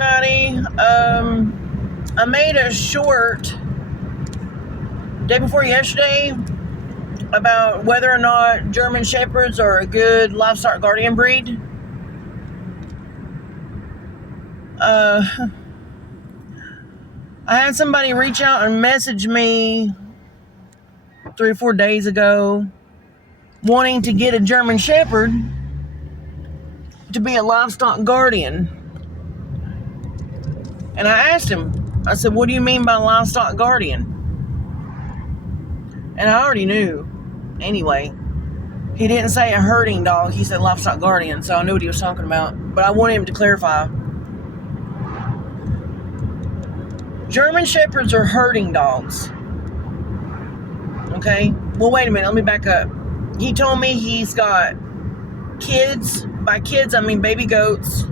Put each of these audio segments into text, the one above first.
Everybody, I made a short day before yesterday about whether or not German Shepherds are a good livestock guardian breed. I had somebody reach out and message me 3 or 4 days ago wanting to get a German Shepherd to be a livestock guardian. And I asked him, I said, what do you mean by livestock guardian? And I already knew. Anyway, he didn't say a herding dog, he said livestock guardian, so I knew what he was talking about. But I wanted him to clarify. German Shepherds are herding dogs. Okay? Well, wait a minute, let me back up. He told me he's got kids. By kids, I mean baby goats,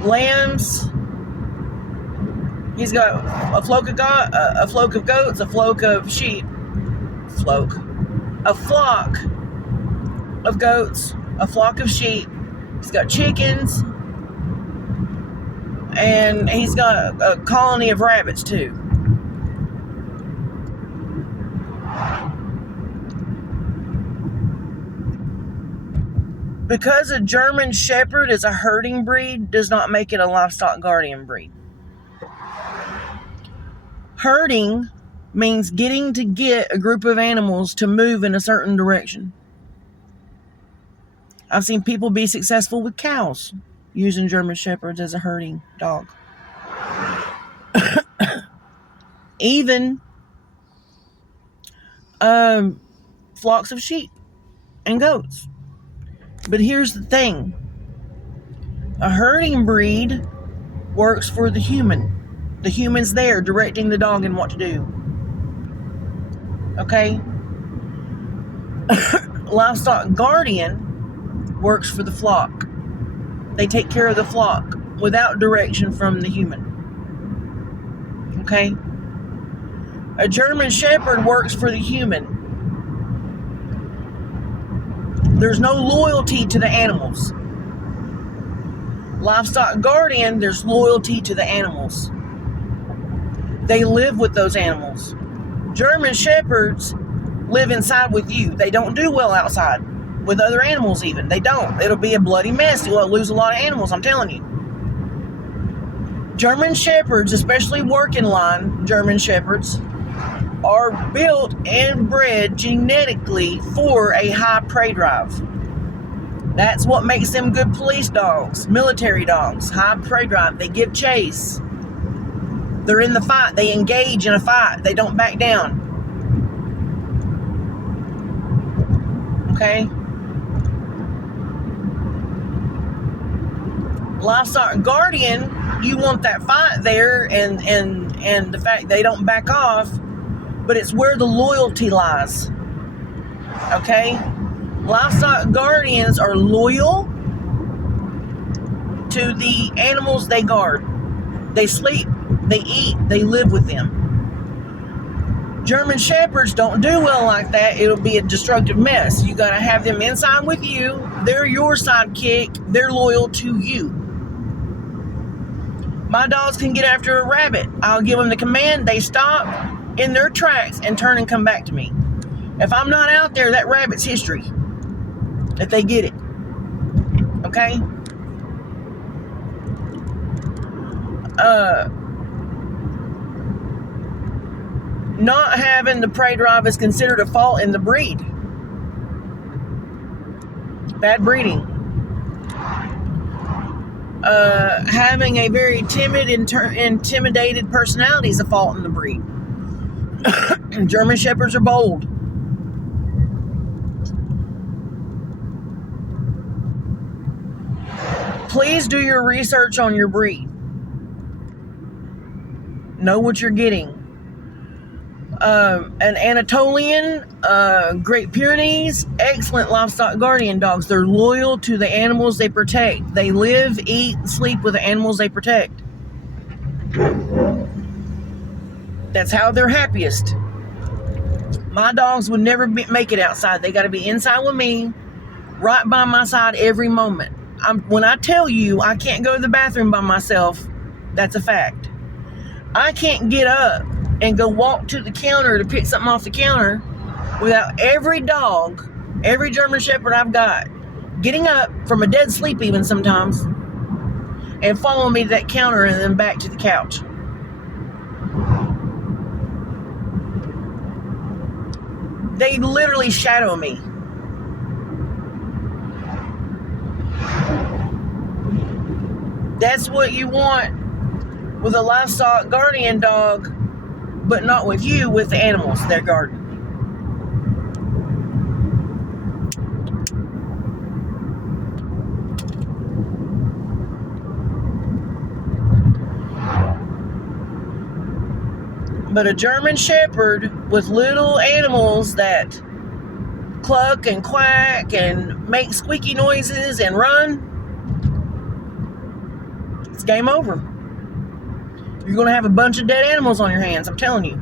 lambs. He's got a flock of goats, a flock of sheep, a flock of goats, a flock of sheep. He's got chickens, and he's got a colony of rabbits too. Because a German Shepherd is a herding breed does not make it a livestock guardian breed. Herding means getting a group of animals to move in a certain direction. I've seen people be successful with cows using German Shepherds as a herding dog. Even flocks of sheep and goats. But here's the thing. A herding breed works for the human. The human's there directing the dog in what to do. Okay? Livestock guardian works for the flock. They take care of the flock without direction from the human. Okay? A German Shepherd works for the human. There's no loyalty to the animals. Livestock guardian, there's loyalty to the animals. They live with those animals. German Shepherds live inside with you. They don't do well outside with other animals even. They don't. It'll be a bloody mess. You'll lose a lot of animals, I'm telling you. German Shepherds, especially working line German Shepherds, are built and bred genetically for a high prey drive. That's what makes them good police dogs, military dogs, high prey drive. They give chase. They're in the fight. They engage in a fight. They don't back down. Okay? Livestock guardian, you want that fight there and the fact they don't back off, but it's where the loyalty lies. Okay? Livestock guardians are loyal to the animals they guard. They sleep, they eat, they live with them. German Shepherds don't do well like that. It'll be a destructive mess. You gotta have them inside with you. They're your sidekick. They're loyal to you. My dogs can get after a rabbit. I'll give them the command. They stop in their tracks and turn and come back to me. If I'm not out there, that rabbit's history. If they get it. Okay? Not having the prey drive is considered a fault in the breed. Bad breeding. Having a very timid, intimidated personality is a fault in the breed. German Shepherds are bold. Please do your research on your breed. Know what you're getting. An Anatolian, Great Pyrenees, excellent livestock guardian dogs. They're loyal to the animals they protect. They live, eat, and sleep with the animals they protect. That's how they're happiest. My dogs would never make it outside. They got to be inside with me, right by my side every moment. when I tell you I can't go to the bathroom by myself, that's a fact. I can't get up and go walk to the counter to pick something off the counter without every dog, every German Shepherd I've got, getting up from a dead sleep even sometimes and following me to that counter and then back to the couch. They literally shadow me. That's what you want with a livestock guardian dog, but not with you, with the animals they're guarding. But a German Shepherd with little animals that cluck and quack and make squeaky noises and run, it's game over. You're going to have a bunch of dead animals on your hands, I'm telling you.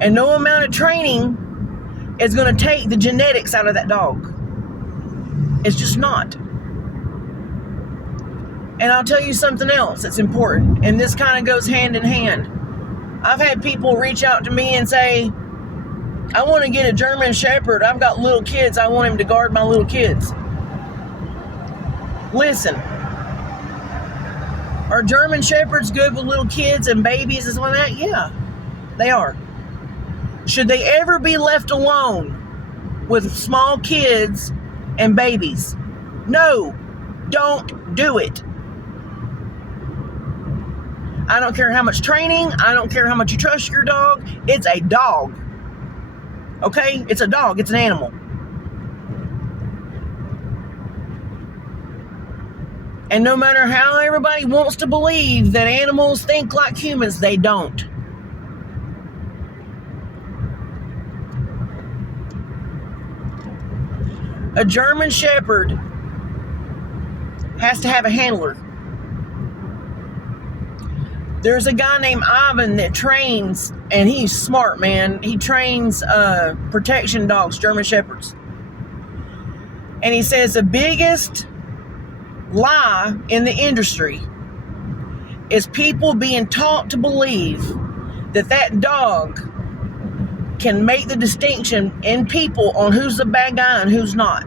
And no amount of training is going to take the genetics out of that dog. It's just not. And I'll tell you something else that's important, and this kind of goes hand in hand. I've had people reach out to me and say, I want to get a German Shepherd. I've got little kids. I want him to guard my little kids. Listen, are German Shepherds good with little kids and babies and stuff like that? Yeah, they are. Should they ever be left alone with small kids and babies? No, don't do it. I don't care how much training. I don't care how much you trust your dog. It's a dog. Okay? It's a dog. It's an animal. And no matter how everybody wants to believe that animals think like humans, they don't. A German Shepherd has to have a handler. There's a guy named Ivan that trains, and he's smart, man. He trains protection dogs, German Shepherds. And he says the biggest lie in the industry is people being taught to believe that that dog can make the distinction in people on who's the bad guy and who's not.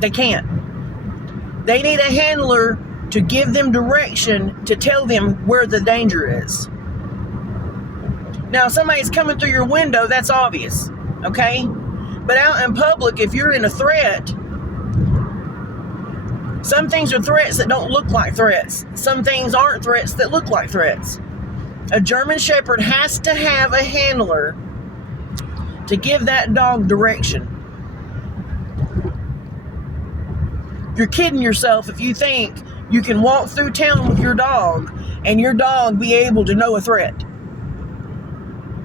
They can't. They need a handler to give them direction, to tell them where the danger is. Now, if somebody's coming through your window, that's obvious, okay? But out in public, if you're in a threat, some things are threats that don't look like threats. Some things aren't threats that look like threats. A German Shepherd has to have a handler to give that dog direction. You're kidding yourself if you think you can walk through town with your dog and your dog be able to know a threat.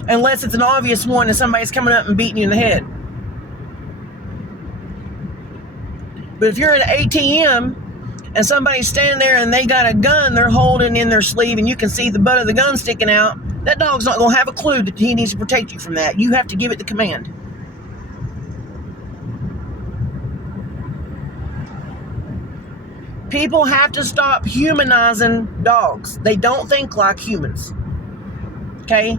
Unless it's an obvious one and somebody's coming up and beating you in the head. But if you're at an ATM and somebody's standing there and they got a gun they're holding in their sleeve and you can see the butt of the gun sticking out, that dog's not going to have a clue that he needs to protect you from that. You have to give it the command. People have to stop humanizing dogs. They don't think like humans. Okay?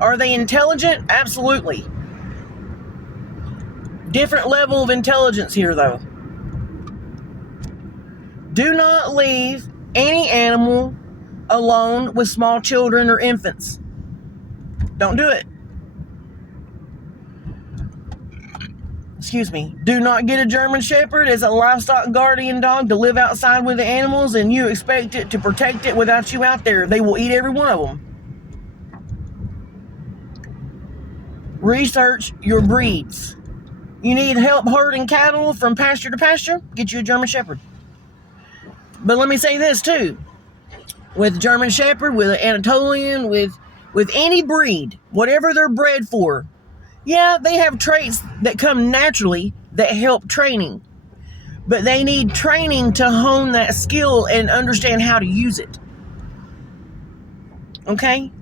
Are they intelligent? Absolutely. Different level of intelligence here, though. Do not leave any animal alone with small children or infants. Don't do it. Excuse me. Do not get a German Shepherd as a livestock guardian dog to live outside with the animals and you expect it to protect it without you out there. They will eat every one of them. Research your breeds. You need help herding cattle from pasture to pasture? Get you a German Shepherd. But let me say this too. With German Shepherd, with Anatolian, with any breed, whatever they're bred for, yeah, they have traits that come naturally that help training. But they need training to hone that skill and understand how to use it. Okay?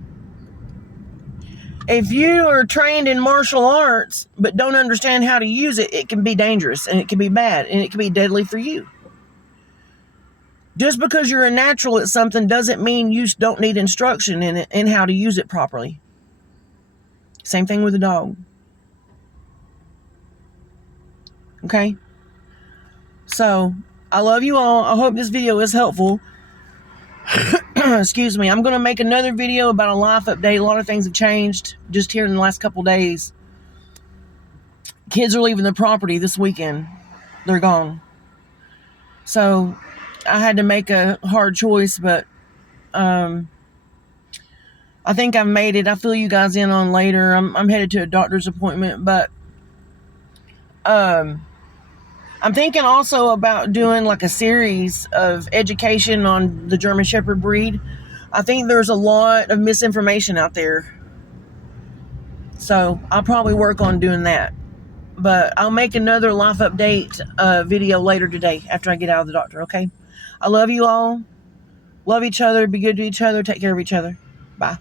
If you are trained in martial arts but don't understand how to use it, it can be dangerous and it can be bad and it can be deadly for you. Just because you're a natural at something doesn't mean you don't need instruction in it and how to use it properly. Same thing with a dog. Okay? So, I love you all. I hope this video is helpful. Excuse me. I'm going to make another video about a life update. A lot of things have changed just here in the last couple days. Kids are leaving the property this weekend. They're gone. So, I had to make a hard choice, but I think I've made it. I'll fill you guys in on later. I'm headed to a doctor's appointment, but I'm thinking also about doing like a series of education on the German Shepherd breed. I think there's a lot of misinformation out there. So I'll probably work on doing that. But I'll make another life update video later today after I get out of the doctor, okay? I love you all. Love each other. Be good to each other. Take care of each other. Bye.